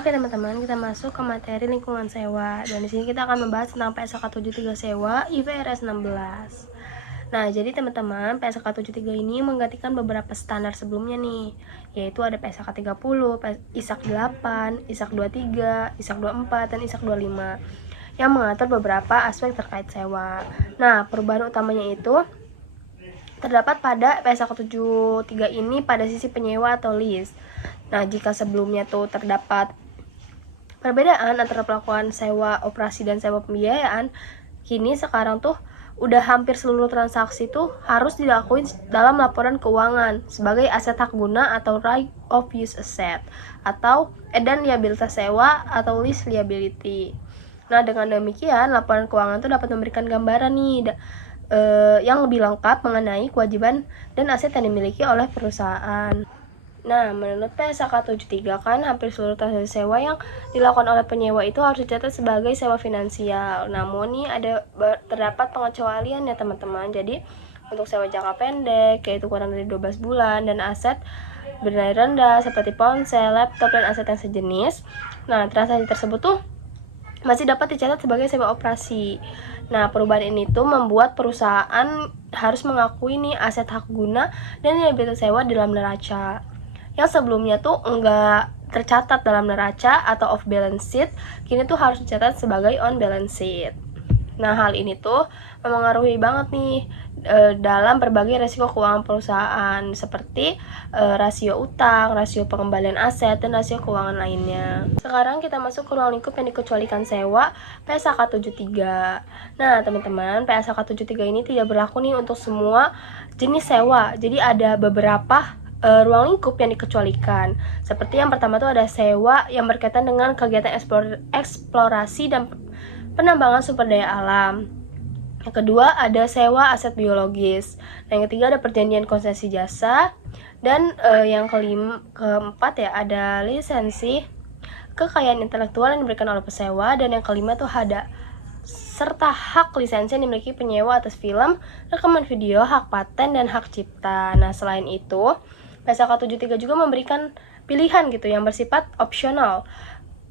Oke teman-teman, kita masuk ke materi lingkungan sewa. Dan di sini kita akan membahas tentang PSK 73 sewa IFRS 16. Nah, jadi teman-teman, PSK 73 ini menggantikan beberapa standar sebelumnya nih, yaitu ada PSK 30, ISAK 8, ISAK 23, ISAK 24, dan ISAK 25 yang mengatur beberapa aspek terkait sewa. Nah, perubahan utamanya itu terdapat pada PSK 73 ini pada sisi penyewa atau lease. Nah, jika sebelumnya tuh terdapat perbedaan antara pelakuan sewa operasi dan sewa pembiayaan, kini sekarang tuh udah hampir seluruh transaksi tuh harus dilakuin dalam laporan keuangan sebagai aset hak guna atau right of use asset atau dan liabilitas sewa atau lease liability. Nah, dengan demikian laporan keuangan tuh dapat memberikan gambaran nih yang lebih lengkap mengenai kewajiban dan aset yang dimiliki oleh perusahaan. Nah, menurut PSK 73 kan hampir seluruh transaksi sewa yang dilakukan oleh penyewa itu harus dicatat sebagai sewa finansial. Namun nih terdapat pengecualian ya teman-teman. Jadi untuk sewa jangka pendek yaitu kurang dari 12 bulan dan aset bernilai rendah seperti ponsel, laptop, dan aset yang sejenis. Nah, transaksi tersebut tuh masih dapat dicatat sebagai sewa operasi. Nah, perubahan ini tuh membuat perusahaan harus mengakui nih aset hak guna dan liabilitas sewa di dalam neraca. Yang sebelumnya tuh enggak tercatat dalam neraca atau off balance sheet, kini tuh harus dicatat sebagai on balance sheet. Nah, hal ini tuh memengaruhi banget nih dalam berbagai resiko keuangan perusahaan seperti rasio utang, rasio pengembalian aset, dan rasio keuangan lainnya. Sekarang kita masuk ke ruang lingkup yang dikecualikan sewa PSK 73. Nah, teman-teman, PSK 73 ini tidak berlaku nih untuk semua jenis sewa. Jadi ada beberapa ruang lingkup yang dikecualikan. Seperti yang pertama tuh ada sewa yang berkaitan dengan kegiatan eksplorasi dan penambangan sumber daya alam. Yang kedua ada sewa aset biologis. Nah, yang ketiga ada perjanjian konsesi jasa. Dan yang keempat ya ada lisensi kekayaan intelektual yang diberikan oleh pesewa. Dan yang kelima tuh ada serta hak lisensi yang dimiliki penyewa atas film, rekaman video, hak paten, dan hak cipta. Nah, selain itu PSK 73 juga memberikan pilihan gitu yang bersifat opsional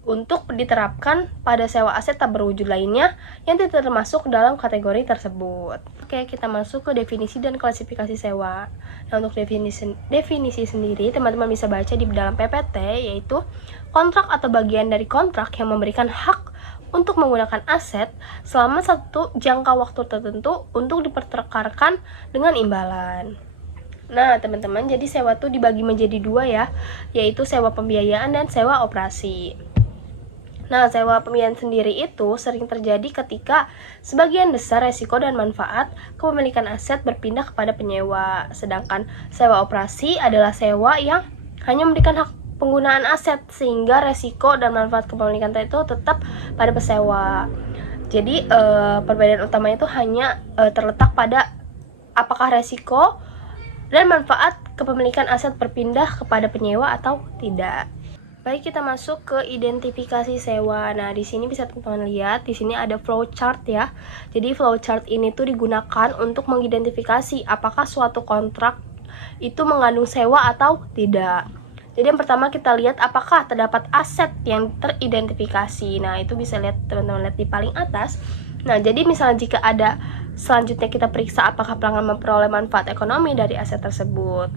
untuk diterapkan pada sewa aset tak berwujud lainnya yang tidak termasuk dalam kategori tersebut. Oke, kita masuk ke definisi dan klasifikasi sewa. Nah, untuk definisi sendiri teman-teman bisa baca di dalam PPT, yaitu kontrak atau bagian dari kontrak yang memberikan hak untuk menggunakan aset selama satu jangka waktu tertentu untuk dipertukarkan dengan imbalan. Nah, teman-teman, jadi sewa tuh dibagi menjadi dua ya, yaitu sewa pembiayaan dan sewa operasi. Nah, sewa pembiayaan sendiri itu sering terjadi ketika sebagian besar resiko dan manfaat kepemilikan aset berpindah kepada penyewa. Sedangkan sewa operasi adalah sewa yang hanya memberikan hak penggunaan aset sehingga resiko dan manfaat kepemilikan itu tetap pada pesewa. Jadi, perbedaan utamanya itu hanya terletak pada apakah resiko dan manfaat kepemilikan aset berpindah kepada penyewa atau tidak. Baik, kita masuk ke identifikasi sewa. Nah, di sini bisa teman-teman lihat, di sini ada flowchart ya. Jadi flowchart ini tuh digunakan untuk mengidentifikasi apakah suatu kontrak itu mengandung sewa atau tidak. Jadi yang pertama kita lihat apakah terdapat aset yang teridentifikasi. Nah, itu bisa lihat teman-teman lihat di paling atas. Nah, jadi misalnya jika ada selanjutnya kita periksa apakah pelanggan memperoleh manfaat ekonomi dari aset tersebut.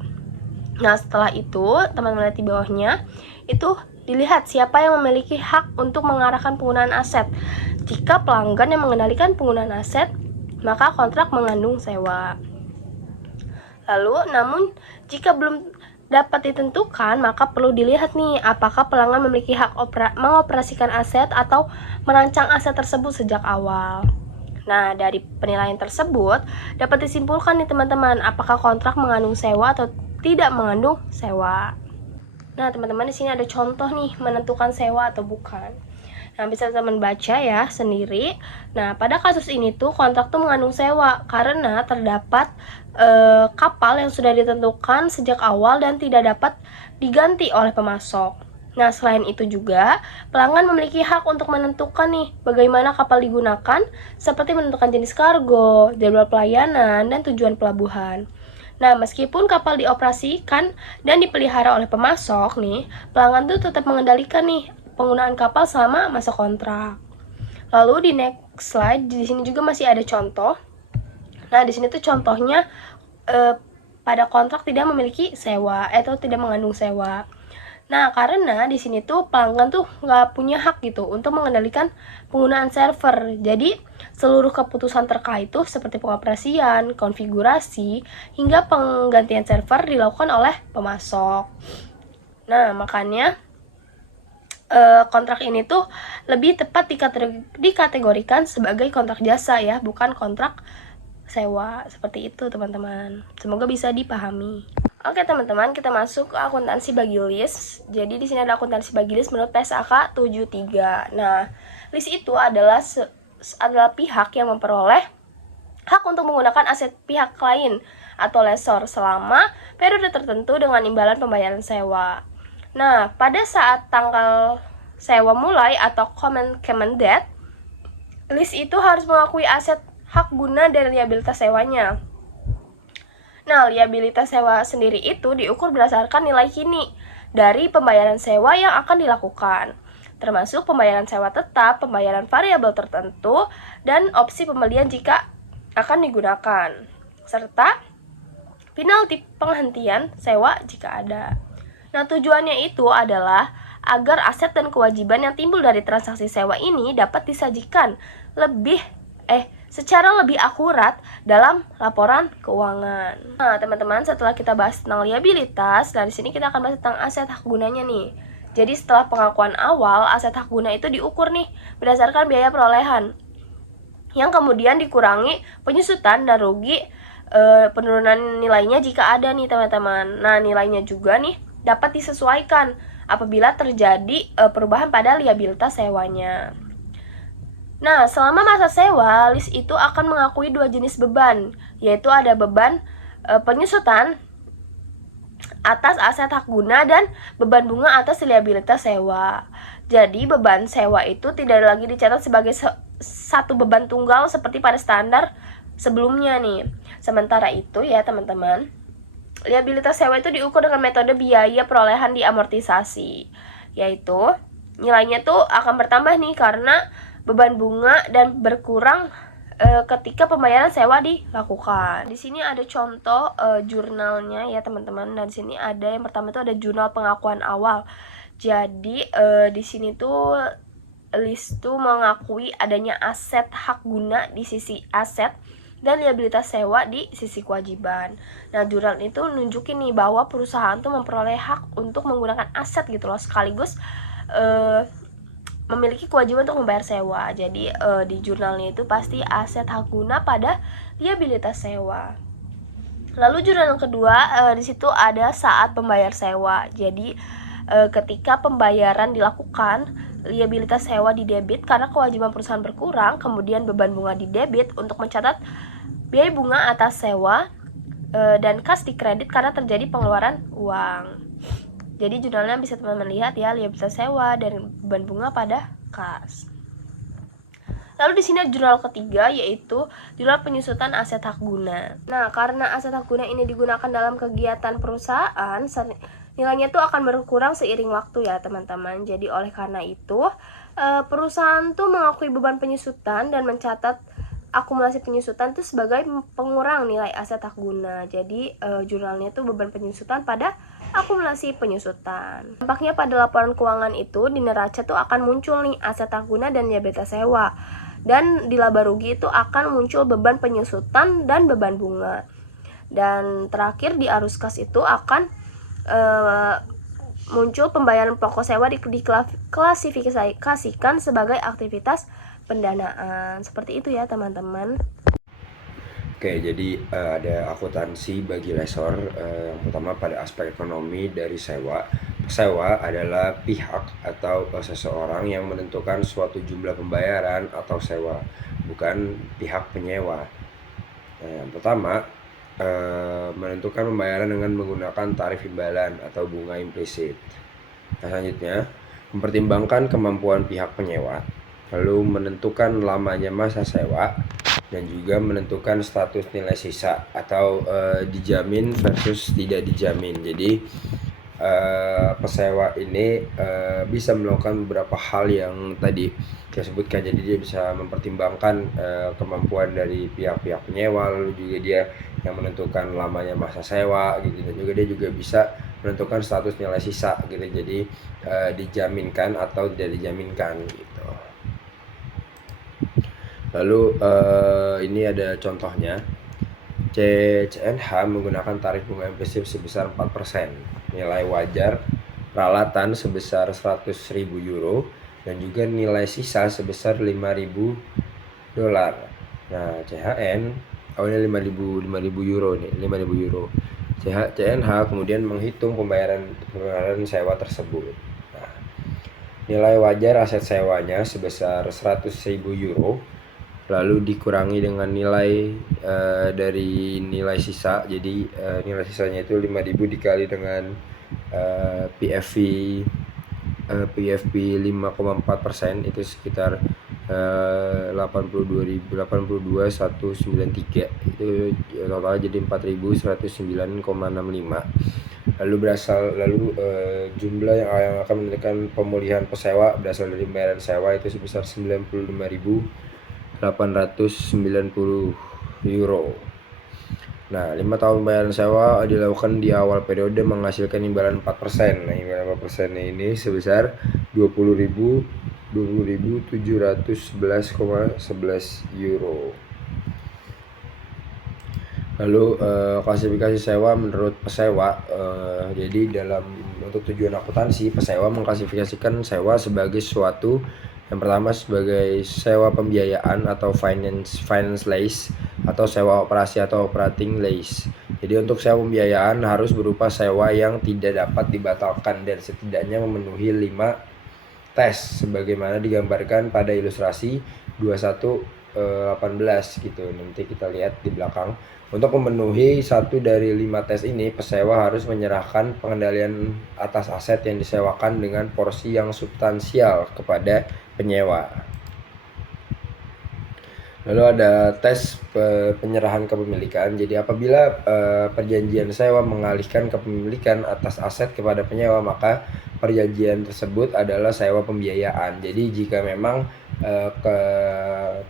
Nah, setelah itu teman-teman lihat di bawahnya itu dilihat siapa yang memiliki hak untuk mengarahkan penggunaan aset. Jika pelanggan yang mengendalikan penggunaan aset, maka kontrak mengandung sewa. Lalu, namun jika belum dapat ditentukan, maka perlu dilihat nih apakah pelanggan memiliki hak mengoperasikan aset atau merancang aset tersebut sejak awal. Nah, dari penilaian tersebut dapat disimpulkan nih teman-teman apakah kontrak mengandung sewa atau tidak mengandung sewa. Nah, teman-teman di sini ada contoh nih menentukan sewa atau bukan. Nah, bisa teman baca ya sendiri. Nah, pada kasus ini tuh kontrak tuh mengandung sewa karena terdapat kapal yang sudah ditentukan sejak awal dan tidak dapat diganti oleh pemasok. Nah, selain itu juga, pelanggan memiliki hak untuk menentukan nih bagaimana kapal digunakan, seperti menentukan jenis kargo, jadwal pelayanan, dan tujuan pelabuhan. Nah, meskipun kapal dioperasikan dan dipelihara oleh pemasok nih, pelanggan tuh tetap mengendalikan nih penggunaan kapal selama masa kontrak. Lalu di next slide, di sini juga masih ada contoh. Nah, di sini tuh contohnya pada kontrak tidak memiliki sewa atau tidak mengandung sewa. Nah, karena di sini tuh pelanggan tuh nggak punya hak gitu untuk mengendalikan penggunaan server. Jadi, seluruh keputusan terkait tuh seperti pengoperasian, konfigurasi, hingga penggantian server dilakukan oleh pemasok. Nah, makanya kontrak ini tuh lebih tepat dikategorikan sebagai kontrak jasa ya, bukan kontrak sewa. Seperti itu, teman-teman. Semoga bisa dipahami. Oke teman-teman, kita masuk ke akuntansi bagi list. Jadi di sini ada akuntansi bagi list menurut PSAK 73. Nah, list itu adalah pihak yang memperoleh hak untuk menggunakan aset pihak lain atau lessor selama periode tertentu dengan imbalan pembayaran sewa. Nah, pada saat tanggal sewa mulai atau common date, list itu harus mengakui aset hak guna dan liabilitas sewanya. Nah, liabilitas sewa sendiri itu diukur berdasarkan nilai kini dari pembayaran sewa yang akan dilakukan, termasuk pembayaran sewa tetap, pembayaran variabel tertentu, dan opsi pembelian jika akan digunakan, serta penalti penghentian sewa jika ada. Nah, tujuannya itu adalah agar aset dan kewajiban yang timbul dari transaksi sewa ini dapat disajikan secara lebih akurat dalam laporan keuangan. Nah, teman-teman, setelah kita bahas tentang liabilitas, dari sini kita akan bahas tentang aset hak gunanya nih. Jadi setelah pengakuan awal, aset hak guna itu diukur nih berdasarkan biaya perolehan, yang kemudian dikurangi penyusutan dan rugi penurunan nilainya jika ada nih, teman-teman. Nah, nilainya juga nih dapat disesuaikan apabila terjadi perubahan pada liabilitas sewanya. Nah, selama masa sewa, list itu akan mengakui dua jenis beban, yaitu ada beban penyusutan atas aset hak guna dan beban bunga atas liabilitas sewa. Jadi, beban sewa itu tidak lagi dicatat sebagai satu beban tunggal seperti pada standar sebelumnya nih. Sementara itu ya, teman-teman, liabilitas sewa itu diukur dengan metode biaya perolehan diamortisasi, yaitu nilainya tuh akan bertambah nih karena beban bunga dan berkurang ketika pembayaran sewa dilakukan. Di sini ada contoh jurnalnya ya, teman-teman. Dan di sini ada yang pertama itu ada jurnal pengakuan awal. Jadi di sini tuh list tuh mengakui adanya aset hak guna di sisi aset dan liabilitas sewa di sisi kewajiban. Nah, jurnal itu nunjukin nih bahwa perusahaan tuh memperoleh hak untuk menggunakan aset gitu loh, sekaligus memiliki kewajiban untuk membayar sewa. Jadi di jurnalnya itu pasti aset hak guna pada liabilitas sewa. Lalu jurnal yang kedua, di situ ada saat pembayar sewa. Jadi ketika pembayaran dilakukan, liabilitas sewa di debit karena kewajiban perusahaan berkurang, kemudian beban bunga di debit untuk mencatat biaya bunga atas sewa, dan kas di kredit karena terjadi pengeluaran uang. Jadi jurnalnya bisa teman-teman lihat ya, liabilitas sewa dan beban bunga pada kas. Lalu di sini ada jurnal ketiga, yaitu jurnal penyusutan aset hak guna. Nah, karena aset hak guna ini digunakan dalam kegiatan perusahaan, nilainya tuh akan berkurang seiring waktu ya, teman-teman. Jadi oleh karena itu, perusahaan tuh mengakui beban penyusutan dan mencatat akumulasi penyusutan itu sebagai pengurang nilai aset hak guna. Jadi jurnalnya itu beban penyusutan pada akumulasi penyusutan. Dampaknya pada laporan keuangan itu di neraca tuh akan muncul nih aset hak guna dan liabilitas sewa. Dan di laba rugi itu akan muncul beban penyusutan dan beban bunga. Dan terakhir di arus kas itu akan muncul pembayaran pokok sewa diklasifikasikan sebagai aktivitas pendanaan. Seperti itu ya, teman-teman. Oke, jadi ada akuntansi bagi lessor. Yang pertama pada aspek ekonomi dari sewa. Pesewa adalah pihak atau seseorang yang menentukan suatu jumlah pembayaran atau sewa, bukan pihak penyewa. Nah, yang pertama, menentukan pembayaran dengan menggunakan tarif imbalan atau bunga implisit. Nah, selanjutnya, mempertimbangkan kemampuan pihak penyewa, lalu menentukan lamanya masa sewa, dan juga menentukan status nilai sisa atau dijamin versus tidak dijamin. Jadi pesewa ini bisa melakukan beberapa hal yang tadi saya sebutkan. Jadi dia bisa mempertimbangkan kemampuan dari pihak-pihak penyewa, lalu juga dia yang menentukan lamanya masa sewa gitu, dan juga dia juga bisa menentukan status nilai sisa gitu. Jadi dijaminkan atau tidak dijaminkan gitu. Lalu ini ada contohnya. CNH menggunakan tarif bunga implisif sebesar 4%, nilai wajar peralatan sebesar 100.000 euro, dan juga nilai sisa sebesar 5.000 dolar. Nah, CHN, ini 5.000 euro nih, 5.000 euro. CNH kemudian menghitung pembayaran sewa tersebut. Nah, nilai wajar aset sewanya sebesar 100.000 euro, lalu dikurangi dengan nilai dari nilai sisa. Jadi nilai sisanya itu 5.000 dikali dengan PFV 5,4%, itu sekitar 82.193, itu total jadi 4.109,65. Lalu jumlah yang akan menentukan pemulihan pesewa berasal dari pembayaran sewa itu sebesar 95.890 euro. Nah, 5 tahun pembayaran sewa dilakukan di awal periode menghasilkan imbalan 4%. Nah, imbalan 4% ini sebesar 20.711,11 euro. Lalu klasifikasi sewa menurut pesewa. Jadi untuk tujuan akuntansi, pesewa mengklasifikasikan sewa sebagai suatu, yang pertama sebagai sewa pembiayaan atau finance lease, atau sewa operasi atau operating lease. Jadi untuk sewa pembiayaan harus berupa sewa yang tidak dapat dibatalkan dan setidaknya memenuhi 5 tes sebagaimana digambarkan pada ilustrasi 2118 gitu. Nanti kita lihat di belakang. Untuk memenuhi 1 dari 5 tes ini, pesewa harus menyerahkan pengendalian atas aset yang disewakan dengan porsi yang substansial kepada penyewa. Lalu ada tes penyerahan kepemilikan. Jadi apabila perjanjian sewa mengalihkan kepemilikan atas aset kepada penyewa, maka perjanjian tersebut adalah sewa pembiayaan. Jadi jika memang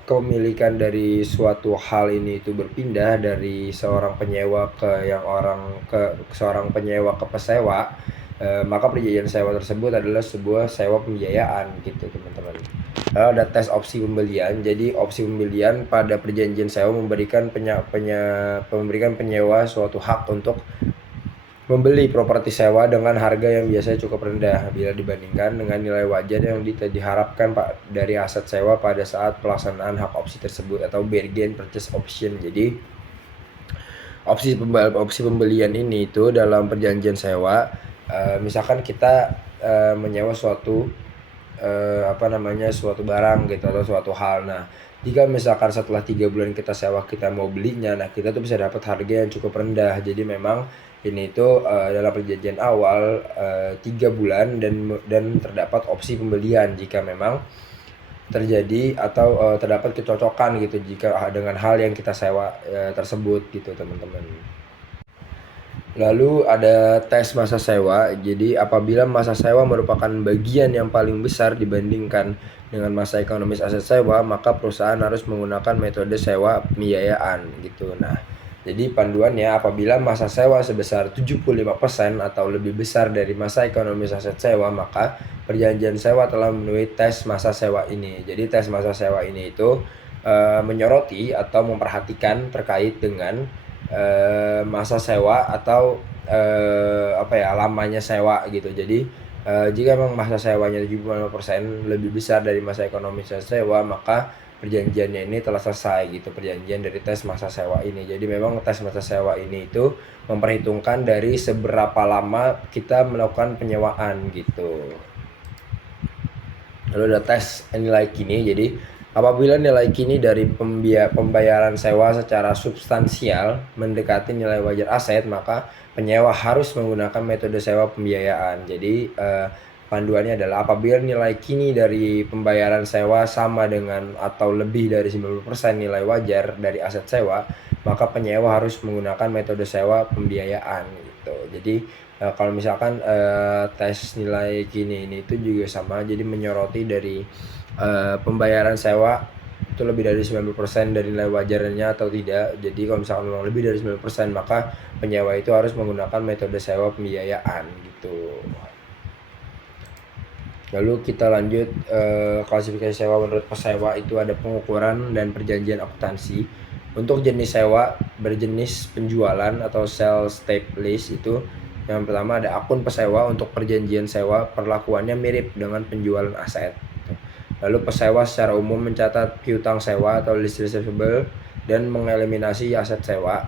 kepemilikan dari suatu hal ini itu berpindah dari seorang penyewa ke seorang penyewa ke pesewa, maka perjanjian sewa tersebut adalah sebuah sewa pembiayaan gitu, teman-teman. Lalu ada tes opsi pembelian. Jadi opsi pembelian pada perjanjian sewa memberikan penyewa suatu hak untuk membeli properti sewa dengan harga yang biasanya cukup rendah bila dibandingkan dengan nilai wajar yang diharapkan dari aset sewa pada saat pelaksanaan hak opsi tersebut, atau bargain purchase option. Jadi opsi pembelian ini itu dalam perjanjian sewa, misalkan kita menyewa suatu suatu barang gitu atau suatu hal. Nah, jika misalkan setelah 3 bulan kita sewa kita mau belinya, nah kita tuh bisa dapat harga yang cukup rendah. Jadi memang ini itu dalam perjanjian awal 3 bulan dan terdapat opsi pembelian jika memang terjadi atau terdapat kecocokan gitu jika dengan hal yang kita sewa tersebut gitu, teman-teman. Lalu ada tes masa sewa. Jadi apabila masa sewa merupakan bagian yang paling besar dibandingkan dengan masa ekonomis aset sewa, maka perusahaan harus menggunakan metode sewa pembiayaan gitu. Nah, jadi panduannya apabila masa sewa sebesar 75% atau lebih besar dari masa ekonomis aset sewa, maka perjanjian sewa telah memenuhi tes masa sewa ini. Jadi tes masa sewa ini itu menyoroti atau memperhatikan terkait dengan masa sewa atau lamanya sewa gitu. Jadi jika memang masa sewanya 75% lebih besar dari masa ekonomi sewa, maka perjanjiannya ini telah selesai gitu, perjanjian dari tes masa sewa ini. Jadi memang tes masa sewa ini itu memperhitungkan dari seberapa lama kita melakukan penyewaan gitu. Lalu ada tes nilai kini. Jadi apabila nilai kini dari pembayaran sewa secara substansial mendekati nilai wajar aset, maka penyewa harus menggunakan metode sewa pembiayaan. Jadi panduannya adalah apabila nilai kini dari pembayaran sewa sama dengan atau lebih dari 90% nilai wajar dari aset sewa, maka penyewa harus menggunakan metode sewa pembiayaan gitu. Jadi Kalau misalkan tes nilai kini ini itu juga sama, jadi menyoroti dari pembayaran sewa itu lebih dari 90% dari nilai wajarnya atau tidak. Jadi kalau misalkan memang lebih dari 90%, maka penyewa itu harus menggunakan metode sewa pembiayaan gitu. Lalu kita lanjut, klasifikasi sewa menurut pesewa itu ada pengukuran dan perjanjian akuntansi. Untuk jenis sewa berjenis penjualan atau sales type lease itu yang pertama ada akun pesewa. Untuk perjanjian sewa perlakuannya mirip dengan penjualan aset. Lalu pesewa secara umum mencatat piutang sewa atau lease receivable dan mengeliminasi aset sewa.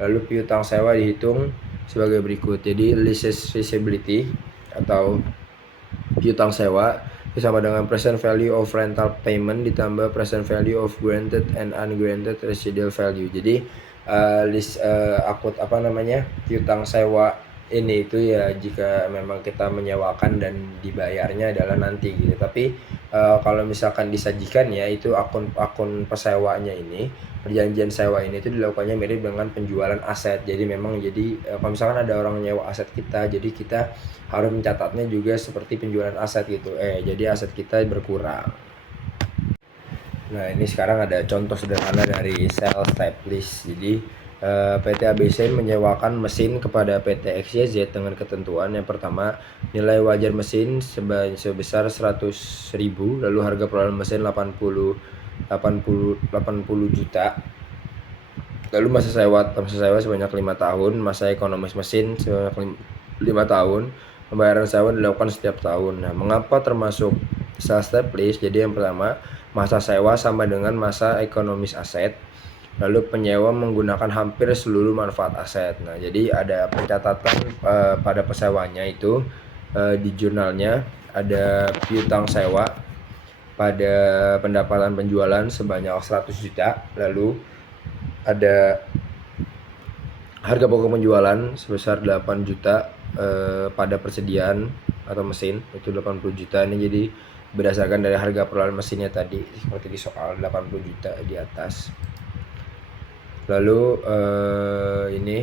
Lalu piutang sewa dihitung sebagai berikut. Jadi lease receivability atau piutang sewa sama dengan present value of rental payment ditambah present value of granted and ungranted residual value. Jadi piutang sewa ini itu ya jika memang kita menyewakan dan dibayarnya adalah nanti gitu. Tapi kalau misalkan disajikan ya itu akun pesewanya ini, perjanjian sewa ini itu dilakukannya mirip dengan penjualan aset. Jadi memang kalau misalkan ada orang nyewa aset kita, jadi kita harus mencatatnya juga seperti penjualan aset gitu. Jadi aset kita berkurang. Nah, ini sekarang ada contoh sederhana dari sales type lease. Jadi PT ABC menyewakan mesin kepada PT XYZ dengan ketentuan yang pertama, nilai wajar mesin sebesar 100.000, lalu harga per mesin 80 juta. Lalu masa sewa sebanyak 5 tahun, masa ekonomis mesin sebanyak 5 tahun, pembayaran sewa dilakukan setiap tahun. Nah, mengapa termasuk sales type lease? Jadi yang pertama, masa sewa sama dengan masa ekonomis aset. Lalu penyewa menggunakan hampir seluruh manfaat aset. Nah, jadi ada pencatatan pada pesewanya itu di jurnalnya ada piutang sewa pada pendapatan penjualan sebanyak 100 juta. Lalu ada harga pokok penjualan sebesar 8 juta pada persediaan atau mesin itu 80 juta. Ini jadi berdasarkan dari harga perlahan mesinnya tadi seperti di soal 80 juta di atas. Lalu ini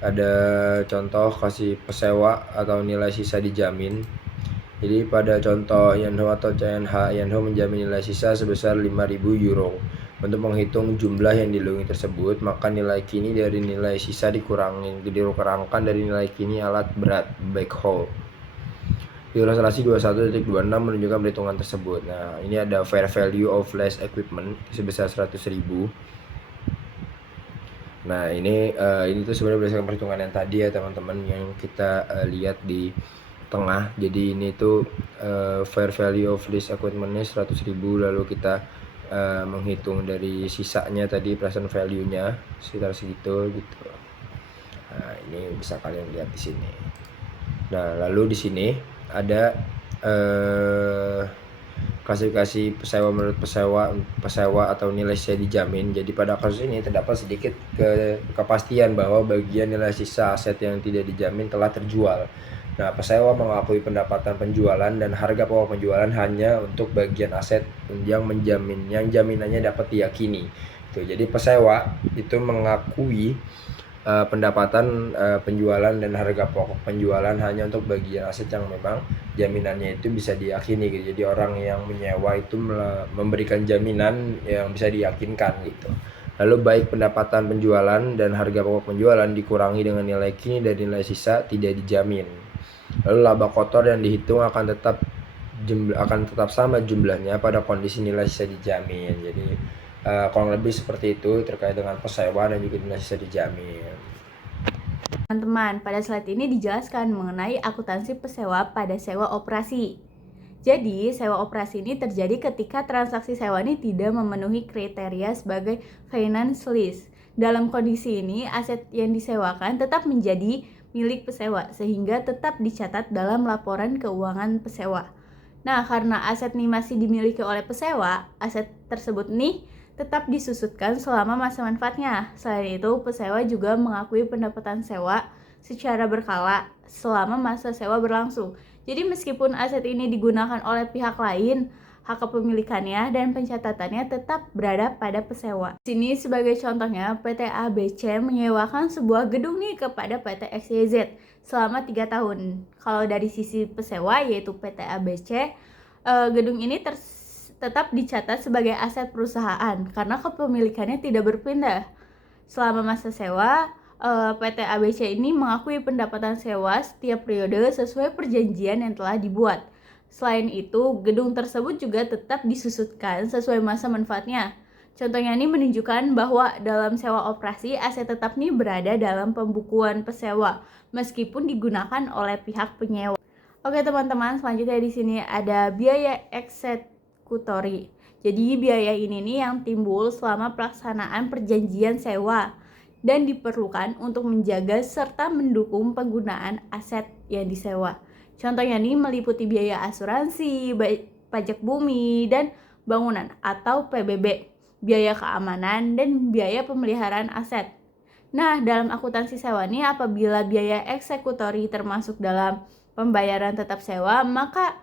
ada contoh kasih pesewa atau nilai sisa dijamin. Jadi pada contoh Yanho atau CNH, Yanho menjamin nilai sisa sebesar 5.000 euro. Untuk menghitung jumlah yang dilindungi tersebut, maka nilai kini dari nilai sisa dikurangkan dari nilai kini alat berat backhoe. Ilustrasi 21.26 menunjukkan perhitungan tersebut. Nah, ini ada fair value of lease equipment sebesar 100.000. Nah, ini tuh sebenarnya berdasarkan perhitungan yang tadi ya teman-teman yang kita lihat di tengah. Jadi ini tuh fair value of lease equipment-nya 100.000, lalu kita menghitung dari sisanya tadi present value-nya sekitar segitu gitu. Nah, ini bisa kalian lihat di sini. Nah, lalu di sini ada klasifikasi pesewa menurut pesewa atau nilai sisa dijamin. Jadi pada kasus ini terdapat sedikit kepastian bahwa bagian nilai sisa aset yang tidak dijamin telah terjual. Nah, pesewa mengakui pendapatan penjualan dan harga pokok penjualan hanya untuk bagian aset yang jaminannya dapat diyakini. Jadi pesewa itu mengakui pendapatan penjualan dan harga pokok penjualan hanya untuk bagian aset yang memang jaminannya itu bisa diyakini gitu. Jadi orang yang menyewa itu memberikan jaminan yang bisa diyakinkan gitu. Lalu baik pendapatan penjualan dan harga pokok penjualan dikurangi dengan nilai kini dari nilai sisa tidak dijamin. Lalu laba kotor yang dihitung akan tetap sama jumlahnya pada kondisi nilai sisa dijamin. Jadi kurang lebih seperti itu terkait dengan pesewa dan juga nilai sisa dijamin. Teman-teman, pada slide ini dijelaskan mengenai akuntansi pesewa pada sewa operasi. Jadi, sewa operasi ini terjadi ketika transaksi sewa ini tidak memenuhi kriteria sebagai finance lease. Dalam kondisi ini, aset yang disewakan tetap menjadi milik pesewa, sehingga tetap dicatat dalam laporan keuangan pesewa. Nah, karena aset ini masih dimiliki oleh pesewa, aset tersebut nih tetap disusutkan selama masa manfaatnya. Selain itu, pesewa juga mengakui pendapatan sewa secara berkala selama masa sewa berlangsung. Jadi meskipun aset ini digunakan oleh pihak lain, hak kepemilikannya dan pencatatannya tetap berada pada pesewa. Di sini sebagai contohnya, PT ABC menyewakan sebuah gedung nih kepada PT XYZ selama 3 tahun. Kalau dari sisi pesewa yaitu PT ABC, gedung ini tetap dicatat sebagai aset perusahaan karena kepemilikannya tidak berpindah. Selama masa sewa, PT ABC ini mengakui pendapatan sewa setiap periode sesuai perjanjian yang telah dibuat. Selain itu, gedung tersebut juga tetap disusutkan sesuai masa manfaatnya. Contohnya ini menunjukkan bahwa dalam sewa operasi, aset tetap ini berada dalam pembukuan pesewa meskipun digunakan oleh pihak penyewa. Oke teman-teman, selanjutnya di sini ada biaya eksekutori. Jadi biaya ini nih yang timbul selama pelaksanaan perjanjian sewa dan diperlukan untuk menjaga serta mendukung penggunaan aset yang disewa. Contohnya nih meliputi biaya asuransi, pajak bumi dan bangunan atau PBB, biaya keamanan dan biaya pemeliharaan aset. Nah, dalam akuntansi sewa nih apabila biaya eksekutori termasuk dalam pembayaran tetap sewa, maka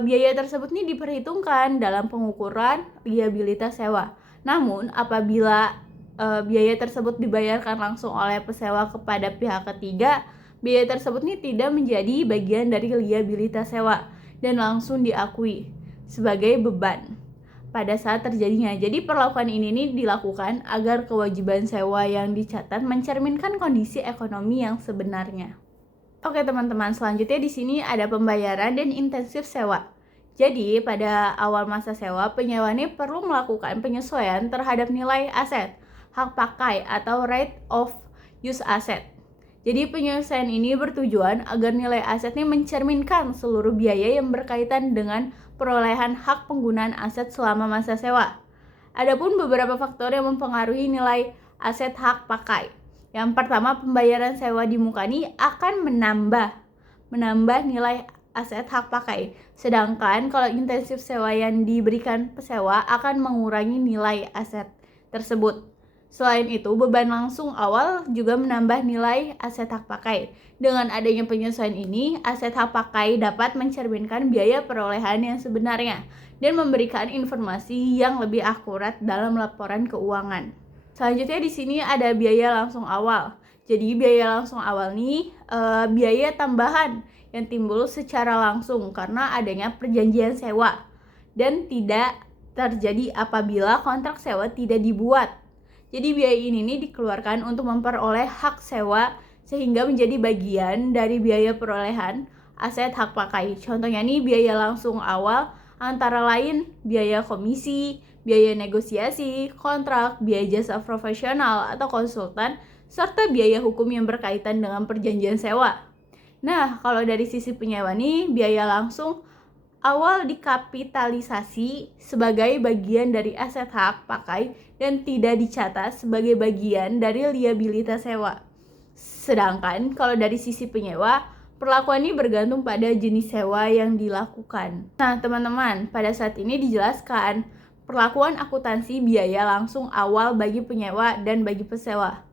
biaya tersebut nih diperhitungkan dalam pengukuran liabilitas sewa. Namun, apabila biaya tersebut dibayarkan langsung oleh pesewa kepada pihak ketiga, biaya tersebut nih tidak menjadi bagian dari liabilitas sewa dan langsung diakui sebagai beban pada saat terjadinya. Jadi perlakuan ini nih dilakukan agar kewajiban sewa yang dicatat mencerminkan kondisi ekonomi yang sebenarnya. Oke teman-teman, selanjutnya di sini ada pembayaran dan intensif sewa. Jadi pada awal masa sewa, penyewa ini perlu melakukan penyesuaian terhadap nilai aset, hak pakai atau right of use asset. Jadi penyesuaian ini bertujuan agar nilai aset ini mencerminkan seluruh biaya yang berkaitan dengan perolehan hak penggunaan aset selama masa sewa. Adapun beberapa faktor yang mempengaruhi nilai aset hak pakai. Yang pertama, pembayaran sewa di muka ini akan menambah nilai aset hak pakai. Sedangkan kalau intensif sewa yang diberikan pesewa akan mengurangi nilai aset tersebut. Selain itu, beban langsung awal juga menambah nilai aset hak pakai. Dengan adanya penyesuaian ini, aset hak pakai dapat mencerminkan biaya perolehan yang sebenarnya dan memberikan informasi yang lebih akurat dalam laporan keuangan. Selanjutnya di sini ada biaya langsung awal. Jadi biaya langsung awal ini biaya tambahan yang timbul secara langsung karena adanya perjanjian sewa dan tidak terjadi apabila kontrak sewa tidak dibuat. Jadi biaya ini nih dikeluarkan untuk memperoleh hak sewa sehingga menjadi bagian dari biaya perolehan aset hak pakai. Contohnya nih biaya langsung awal antara lain biaya komisi, biaya negosiasi, kontrak, biaya jasa profesional atau konsultan, serta biaya hukum yang berkaitan dengan perjanjian sewa. Nah, kalau dari sisi penyewa nih, biaya langsung awal dikapitalisasi sebagai bagian dari aset hak pakai dan tidak dicatat sebagai bagian dari liabilitas sewa. Sedangkan kalau dari sisi penyewa, perlakuan ini bergantung pada jenis sewa yang dilakukan. Nah, teman-teman, pada saat ini dijelaskan perlakuan akuntansi biaya langsung awal bagi penyewa dan bagi pesewa.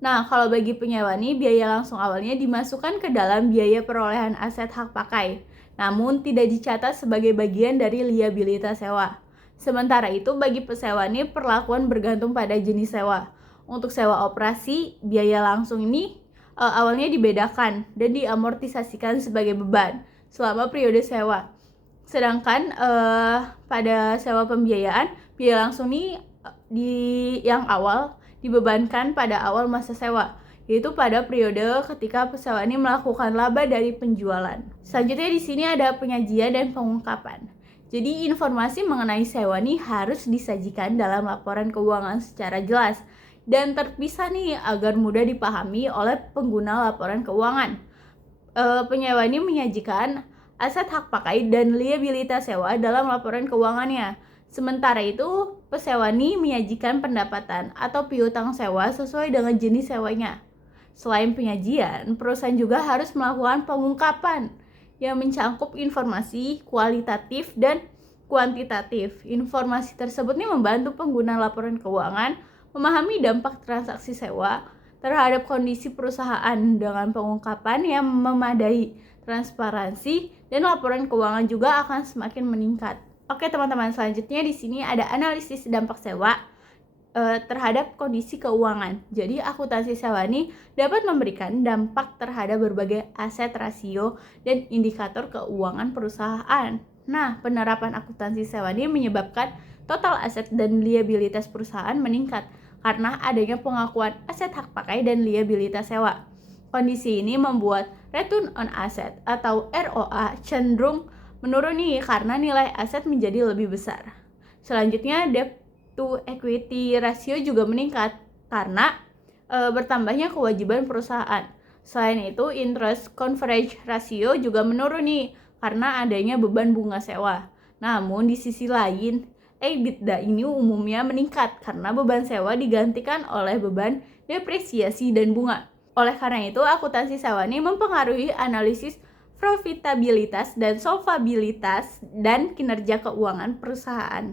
Nah, kalau bagi penyewa nih, biaya langsung awalnya dimasukkan ke dalam biaya perolehan aset hak pakai, namun tidak dicatat sebagai bagian dari liabilitas sewa. Sementara itu, bagi pesewa nih, perlakuan bergantung pada jenis sewa. Untuk sewa operasi, biaya langsung ini awalnya dibedakan dan diamortisasikan sebagai beban selama periode sewa. Sedangkan pada sewa pembiayaan, biaya langsung ini yang awal dibebankan pada awal masa sewa, yaitu pada periode ketika pesewa ini melakukan laba dari penjualan. Selanjutnya di sini ada penyajian dan pengungkapan. Jadi informasi mengenai sewa ini harus disajikan dalam laporan keuangan secara jelas dan terpisah nih agar mudah dipahami oleh pengguna laporan keuangan. Penyewa ini menyajikan aset hak pakai dan liabilitas sewa dalam laporan keuangannya. Sementara itu, pesewa ini menyajikan pendapatan atau piutang sewa sesuai dengan jenis sewanya. Selain penyajian, perusahaan juga harus melakukan pengungkapan yang mencakup informasi kualitatif dan kuantitatif. Informasi tersebut ini membantu pengguna laporan keuangan memahami dampak transaksi sewa terhadap kondisi perusahaan dengan pengungkapan yang memadai. Transparansi dan laporan keuangan juga akan semakin meningkat. Oke teman-teman, selanjutnya di sini ada analisis dampak sewa terhadap kondisi keuangan. Jadi akuntansi sewa ini dapat memberikan dampak terhadap berbagai aset, rasio, dan indikator keuangan perusahaan. Nah, penerapan akuntansi sewa ini menyebabkan total aset dan liabilitas perusahaan meningkat karena adanya pengakuan aset hak pakai dan liabilitas sewa. Kondisi ini membuat return on asset atau ROA cenderung menurun nih karena nilai aset menjadi lebih besar. Selanjutnya, debt to equity ratio juga meningkat karena bertambahnya kewajiban perusahaan. Selain itu, interest coverage ratio juga menurun nih karena adanya beban bunga sewa. Namun di sisi lain, EBITDA ini umumnya meningkat karena beban sewa digantikan oleh beban depresiasi dan bunga. Oleh karena itu, akuntansi sewa ini mempengaruhi analisis profitabilitas dan solvabilitas dan kinerja keuangan perusahaan.